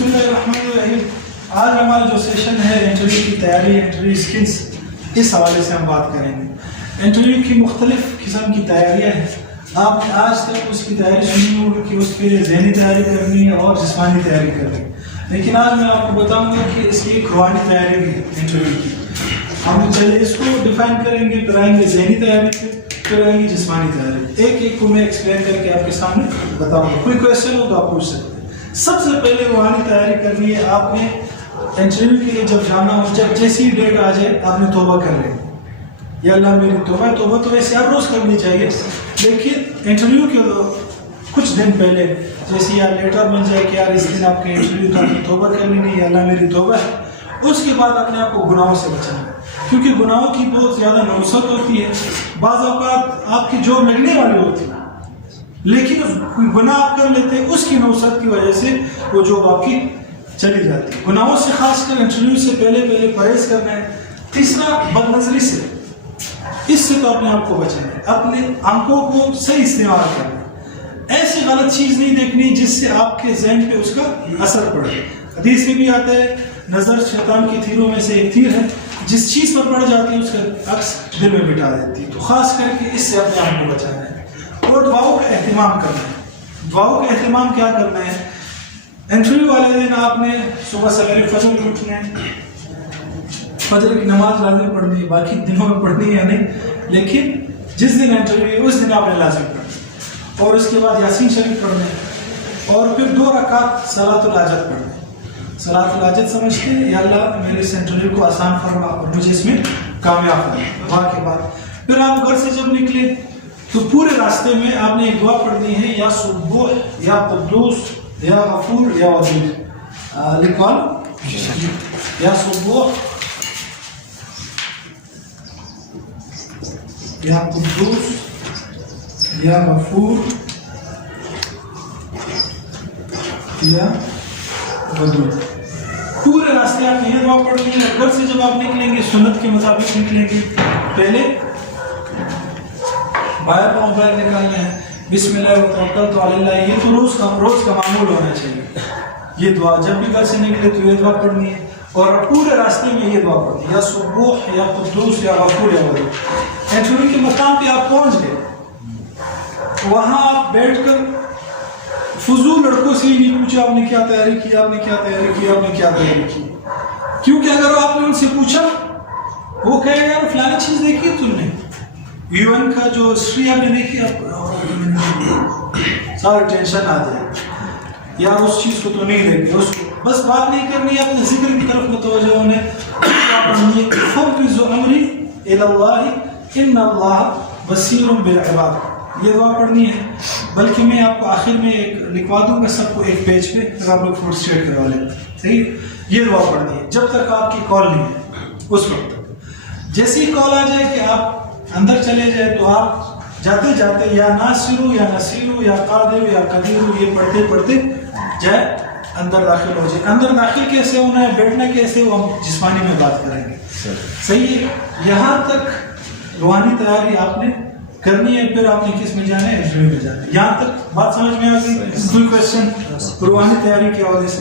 बिस्मिल्लाहिर्रहमानिर्रहीम। आज हमारा जो सेशन है इंटरव्यू की तैयारी, इंटरव्यू स्किल्स, इस हवाले से हम बात करेंगे। इंटरव्यू की मुख्तलिफ किस्म की तैयारियाँ हैं। आपने आज तक उसकी तैयारी सुनी होगी कि उसके लिए ज़हनी तैयारी करनी है और जिस्मानी तैयारी करनी है, लेकिन आज मैं आपको बताऊंगा कि इसकी एक रूहानी तैयारी भी है इंटरव्यू की। हम चलिए इसको डिफाइन करेंगे, फिर आएंगे ज़हनी तैयारी पे, फिर आएंगे जिस्मानी तैयारी। एक एक को मैं एक्सप्लेन करके आपके सामने बताऊंगा। कोई क्वेश्चन हो तो आप पूछ सकते हैं। सबसे पहले रूहानी तैयारी करनी है आपने। इंटरव्यू के लिए जब जाना हो, जब जैसी डेट आ जाए आपने तौबा कर लेनी। या अल्लाह मेरी तौबा तो वैसे हर रोज़ करनी चाहिए, लेकिन इंटरव्यू के कुछ दिन पहले जैसे यार लेटर बन जाए कि यार इस दिन आपके इंटरव्यू का आपने तौबा कर लेनी है, अल्लाह मेरी तौबा है। उसके बाद अपने आप को गुनाहों से बचाना, क्योंकि गुनाहों की बहुत ज़्यादा नौसत होती है। बाज़ औक़ात आपकी जो लगने वाली होती है, लेकिन कोई गुनाह आप कर लेते हैं, उसकी नौसत की वजह से वो जॉब आपकी चली जाती है। गुनाहों से खासकर इंटरव्यू से पहले परहेज करना है। तीसरा, बदनजरी से, इससे तो अपने आप को बचाना है। अपने आंखों को सही इस्तेमाल करना है। ऐसी गलत चीज़ नहीं देखनी जिससे आपके ज़हन पे उसका असर पड़े। हदीस में भी आता है, नज़र शैतान की तीरों में से एक तीर है, जिस चीज़ पर पड़ जाती है उसका अक्स दिल में बिठा देती है। तो खास करके इससे अपने आप को बचाना है। और दुआओं का एहतमाम करना है। दुआओं का एहतमाम क्या करना है? इंटरव्यू वाले दिन आपने सुबह सवेरे फजर में उठना है। फजर की नमाज लाजिम पढ़नी है, बाकी दिनों में पढ़नी है नहीं, लेकिन जिस दिन इंटरव्यू है उस दिन आपने लाजिम पढ़ना है। और उसके बाद यासीन शरीफ पढ़ना है, और फिर 2 रकात सलातुल हाजत पढ़ना है। सलातुल हाजत समझते हैं, या अल्लाह मेरे इस इंटरव्यू को आसान फरमा और मुझे इसमें कामयाब करना। दुआ के बाद फिर आप घर से जब निकले तो पूरे रास्ते में आपने एक दुआ पढ़नी है, या सुब्बुह, या कुद्दूस, या गफूर, या वदूद। लिखवा लो, या सुब्बुह, या कुद्दूस, या गफूर, या वदूद। पूरे रास्ते आपने ये दुआ पढ़नी है। घर से जब आप निकलेंगे सुन्नत के मुताबिक निकलेंगे। पहले बाएं पाँव बाहर निकालना है, बिस्मिल्लाह व तवक्कलतु अलल्लाह। ये तो रोज का मामूल होना चाहिए। ये दुआ जब भी घर से निकले तो ये दुआ पढ़नी है, और पूरे रास्ते में ये दुआ पढ़नी है, या सुब्बुह, या कुद्दूस, या गफूर, या वदूद। इंटरव्यू के मकाम पे आप पहुंच गए, वहां आप बैठकर फजूल लड़कों से ही नहीं पूछा आपने क्या तैयारी की, आपने क्या तैयारी की, आपने क्या तैयारी की। क्योंकि अगर आपने उनसे पूछा, वो कहेगा यार फलानी चीज देखी है तुमने, यूएन का जो हिस्ट्री आपने देखी, सारा टेंशन आ जाए यार उस चीज को तो नहीं देखी। उसको बस बात नहीं करनी है, अपने जिक्र की तरफ मुतवज्जह होने। अमरी इलल्लाहि इन्नल्लाह बसीरुम बिल इबाद, ये दुआ पढ़नी है। बल्कि मैं आपको आखिर में एक लिखवा दूंगा सबको एक पेज पे, अगर आप लोग फोटो स्टेट करवा लें। सही, ये दुआ पढ़नी है जब तक आपकी कॉल नहीं है, उस वक्त तक। जैसे ही कॉल आ जाए कि आप अंदर चले जाए, तो आप जाते जाते या नासिरू, या नसीरू, या कादिर, या कदीरू, ये पढ़ते पढ़ते जाए अंदर दाखिल हो जाए। अंदर दाखिल कैसे होना है, बैठना कैसे, वो हम जिस्मानी में बात करेंगे। सही है, यहाँ तक रूहानी तैयारी आपने करनी है। फिर आपने किस में जाना है, इंटरव्यू में जाना है। यहाँ तक बात समझ में आ गई? कोई क्वेश्चन रूहानी तैयारी के हवाले से?